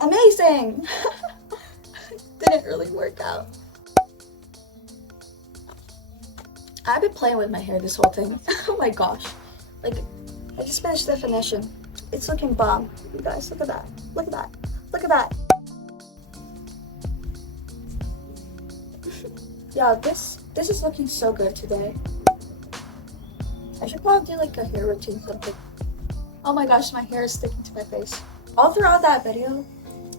Amazing! Didn't really work out. I've been playing with my hair this whole thing. Oh my gosh. Like, I just finished definition. It's looking bomb. You guys, look at that. Look at that. Look at that. Yeah, this is looking so good today. I should probably do like a hair routine something. Oh my gosh, my hair is sticking to my face. All throughout that video,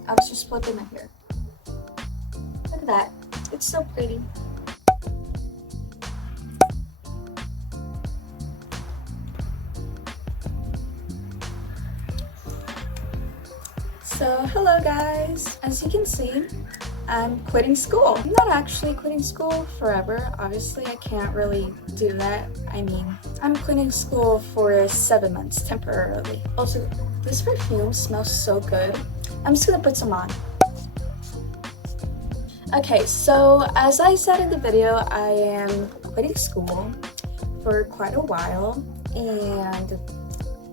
I was just flipping my hair. Look at that. It's so pretty. So hello guys, as you can see, I'm quitting school. I'm not actually quitting school forever. Obviously, I can't really do that. I mean, I'm quitting school for 7 months temporarily. Also, this perfume smells so good. I'm just gonna put some on. Okay, so as I said in the video, I am quitting school for quite a while, and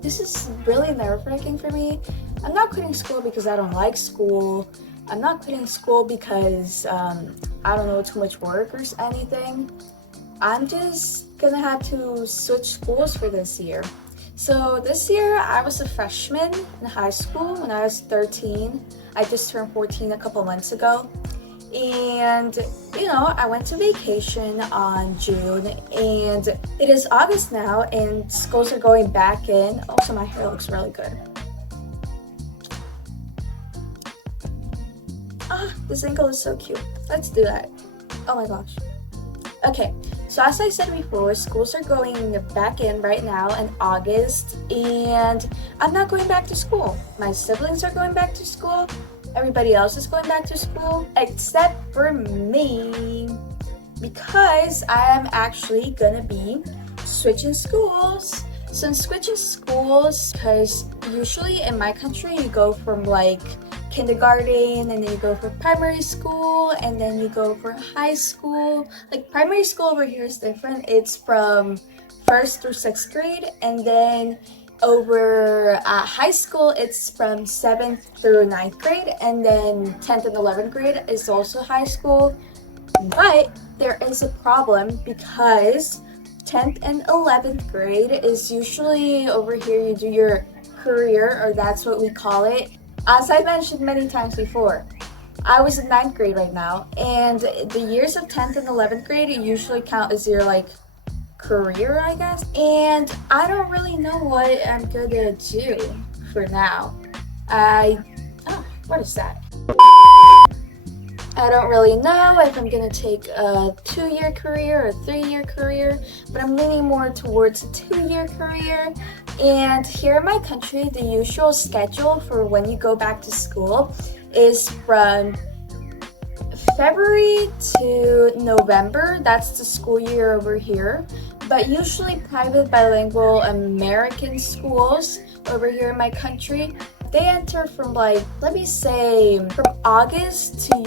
this is really nerve-wracking for me. I'm not quitting school because I don't like school. I'm not quitting school because I don't know, too much work or anything. I'm just gonna have to switch schools for this year. So this year I was a freshman in high school when I was 13. I just turned 14 a couple months ago. And you know, I went to vacation on June, and it is August now and schools are going back in. Also, my hair looks really good. Ah, this ankle is so cute. Let's do that. Oh my gosh. Okay, so as I said before, schools are going back in right now in August, and I'm not going back to school. My siblings are going back to school. Everybody else is going back to school except for me, because I am actually gonna be switching schools. So I'm switching schools because usually in my country you go from like kindergarten, and then you go for primary school, and then you go for high school. Like primary school over here is different. It's from 1st through 6th grade, and then over high school it's from 7th through 9th grade, and then 10th and 11th grade is also high school. But there is a problem because 10th and 11th grade is usually over here you do your career, or that's what we call it. As I mentioned many times before, I was in 9th grade right now, and the years of 10th and 11th grade usually count as your like career, I guess. And I don't really know what I'm gonna do for now. What is that? I don't really know if I'm gonna take a 2-year career or a 3-year career, but I'm leaning more towards a 2-year career. And here in my country, the usual schedule for when you go back to school is from February to November. That's the school year over here. But usually private bilingual American schools over here in my country, they enter from like, let me say, from August to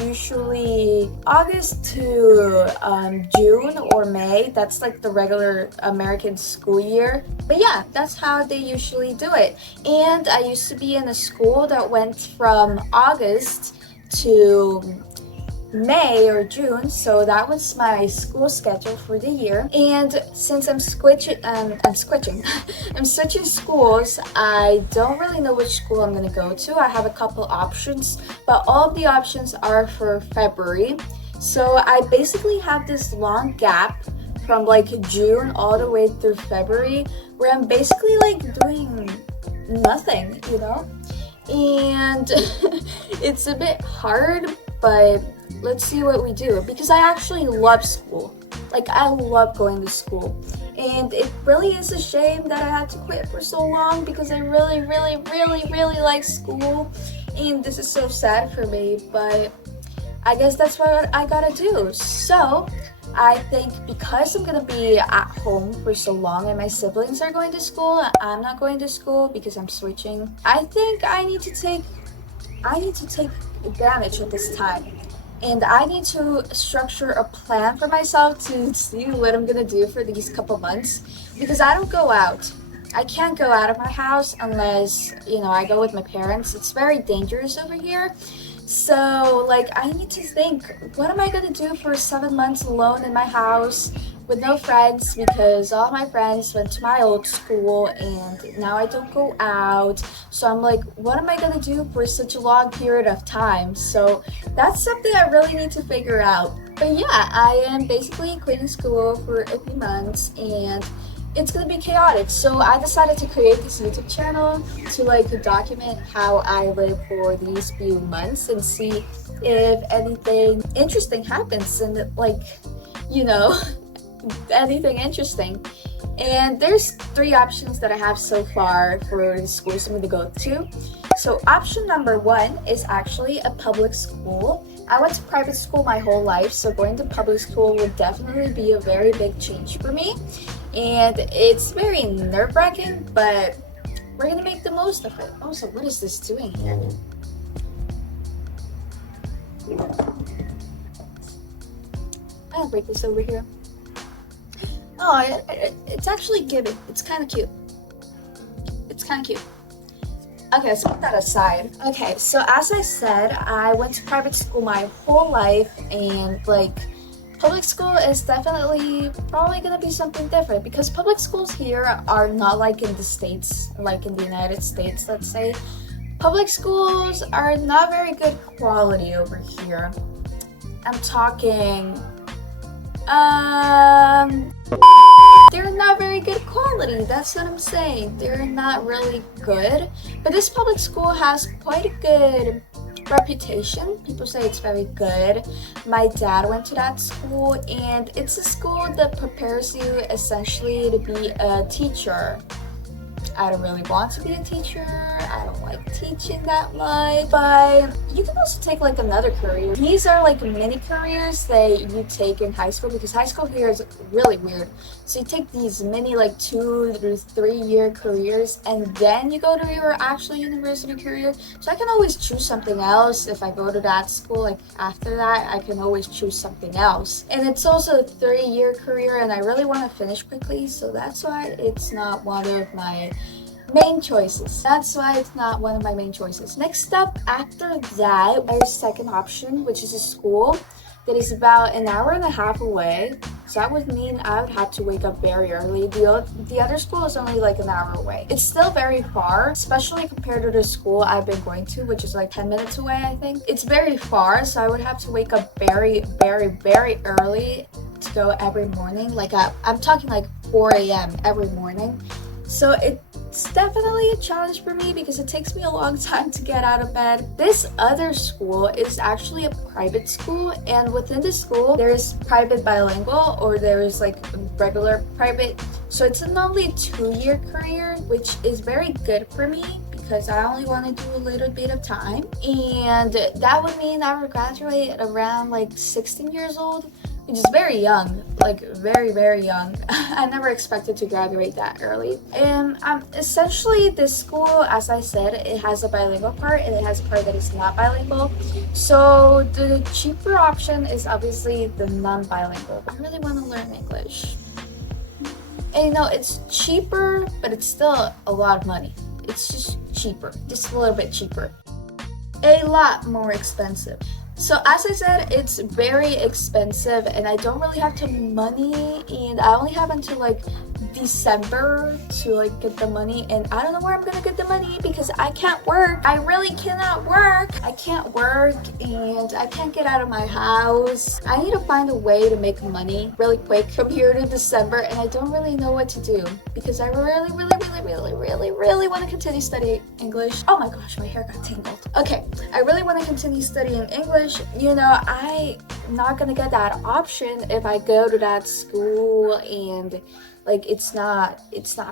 June or May. That's like the regular American school year. But yeah, that's how they usually do it. And I used to be in a school that went from August to May or June, so that was my school schedule for the year. And since I'm switching schools, I don't really know which school I'm gonna go to. I have a couple options, but all of the options are for February. So I basically have this long gap from like June all the way through February where I'm basically like doing nothing, you know? And it's a bit hard, but let's see what we do, because I actually love school. Like, I love going to school, and it really is a shame that I had to quit for so long because I really like school, and this is so sad for me, but I guess that's what I gotta do. So I think because I'm gonna be at home for so long and my siblings are going to school, I'm not going to school because I'm switching. I think I need to take advantage of this time. And I need to structure a plan for myself to see what I'm gonna do for these couple months, because I don't go out. I can't go out of my house unless, you know, I go with my parents. It's very dangerous over here. So, like, I need to think, what am I gonna do for 7 months alone in my house with no friends because all my friends went to my old school and now I don't go out. So I'm like, what am I gonna do for such a long period of time? So that's something I really need to figure out. But yeah, I am basically quitting school for a few months and it's gonna be chaotic. So I decided to create this YouTube channel to like document how I live for these few months and see if anything interesting happens and like, you know, anything interesting. And there's 3 options that I have so far for the schools I'm going to go to. So option number 1 is actually a public school. I went to private school my whole life, so going to public school would definitely be a very big change for me. And it's very nerve-wracking, but we're going to make the most of it. Also, what is this doing here? I'll break this over here. Oh, it's actually giving. It's kind of cute. It's kind of cute. Okay, let's put that aside. Okay, so as I said, I went to private school my whole life, and like, public school is definitely probably gonna be something different because public schools here are not like in the States, like in the United States, let's say. Public schools are not very good quality over here. I'm talking, they're not very good quality, that's what I'm saying. They're not really good. But this public school has quite a good reputation. People say it's very good. My dad went to that school, and it's a school that prepares you essentially to be a teacher. I don't really want to be a teacher. I don't like teaching that much, but you can also take like another career. These are like mini careers that you take in high school because high school here is really weird. So you take these mini like 2 to 3 year careers and then you go to your actual university career. So I can always choose something else. If I go to that school, like after that, I can always choose something else. And it's also a 3-year career and I really want to finish quickly. So that's why it's not one of my main choices. That's why it's not one of my main choices. Next up, after that, there's second option, which is a school that is about an hour and a half away. So that would mean I would have to wake up very early. The other school is only like an hour away. It's still very far, especially compared to the school I've been going to, which is like 10 minutes away, I think. It's very far, so I would have to wake up very, very, very early to go every morning. Like I'm talking like 4 a.m. every morning. So it's definitely a challenge for me because it takes me a long time to get out of bed. This other school is actually a private school, and within the school there's private bilingual or there's like regular private. So it's an only 2-year career, which is very good for me because I only want to do a little bit of time, and that would mean I would graduate around like 16 years old, which is very young, like very, very young. I never expected to graduate that early. And essentially this school, as I said, it has a bilingual part and it has a part that is not bilingual. So the cheaper option is obviously the non-bilingual. I really want to learn English. And you know, it's cheaper, but it's still a lot of money. It's just cheaper, just a little bit cheaper. A lot more expensive. So as I said, it's very expensive and I don't really have the money, and I only have until like December to like get the money, and I don't know where I'm gonna get the money because I can't work. I really cannot work. I can't work and I can't get out of my house. I need to find a way to make money really quick from here to December, and I don't really know what to do because I really, really, really, really, really, really want to continue studying English. Oh my gosh, my hair got tangled. Okay, I really want to continue studying English. You know, I'm not gonna get that option if I go to that school and like it's not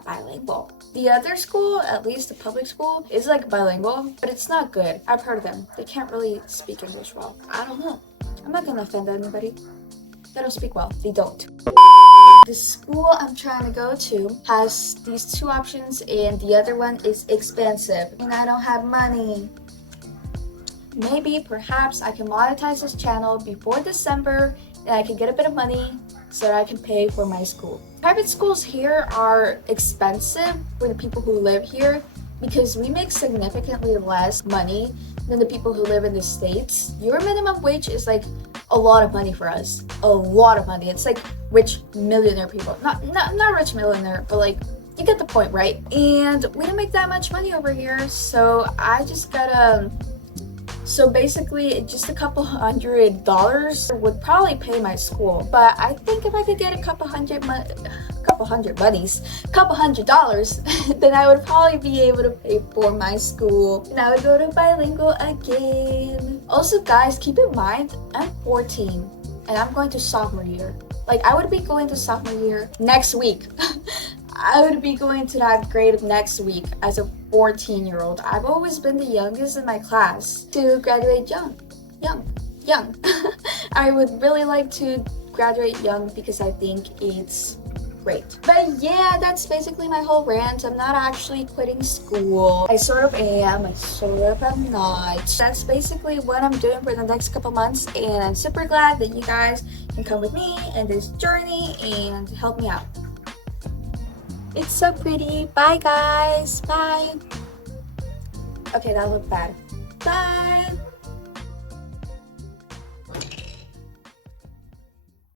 bilingual. The other school, at least the public school, is like bilingual, but it's not good. I've heard of them. They can't really speak English well. I don't know. I'm not gonna offend anybody. They don't speak well. They don't. The school I'm trying to go to has these 2 options and the other one is expensive and I don't have money. Maybe, perhaps, I can monetize this channel before December and I can get a bit of money so that I can pay for my school. Private schools here are expensive for the people who live here because we make significantly less money than the people who live in the States. Your minimum wage is like a lot of money for us. A lot of money. It's like rich millionaire people. Not rich millionaire, but like you get the point, right? And we don't make that much money over here, so I just gotta. So basically, just a couple $100 would probably pay my school. But I think if I could get a couple hundred $100, then I would probably be able to pay for my school. And I would go to bilingual again. Also, guys, keep in mind, I'm 14 and I'm going to sophomore year. Like, I would be going to sophomore year next week. I would be going to that grade next week as a 14-year-old. I've always been the youngest in my class to graduate young. I would really like to graduate young because I think it's great. But yeah, that's basically my whole rant. I'm not actually quitting school. I sort of am, I sort of am not. That's basically what I'm doing for the next couple months, and I'm super glad that you guys can come with me in this journey and help me out. It's so pretty. Bye, guys. Bye. Okay, that looked bad. Bye.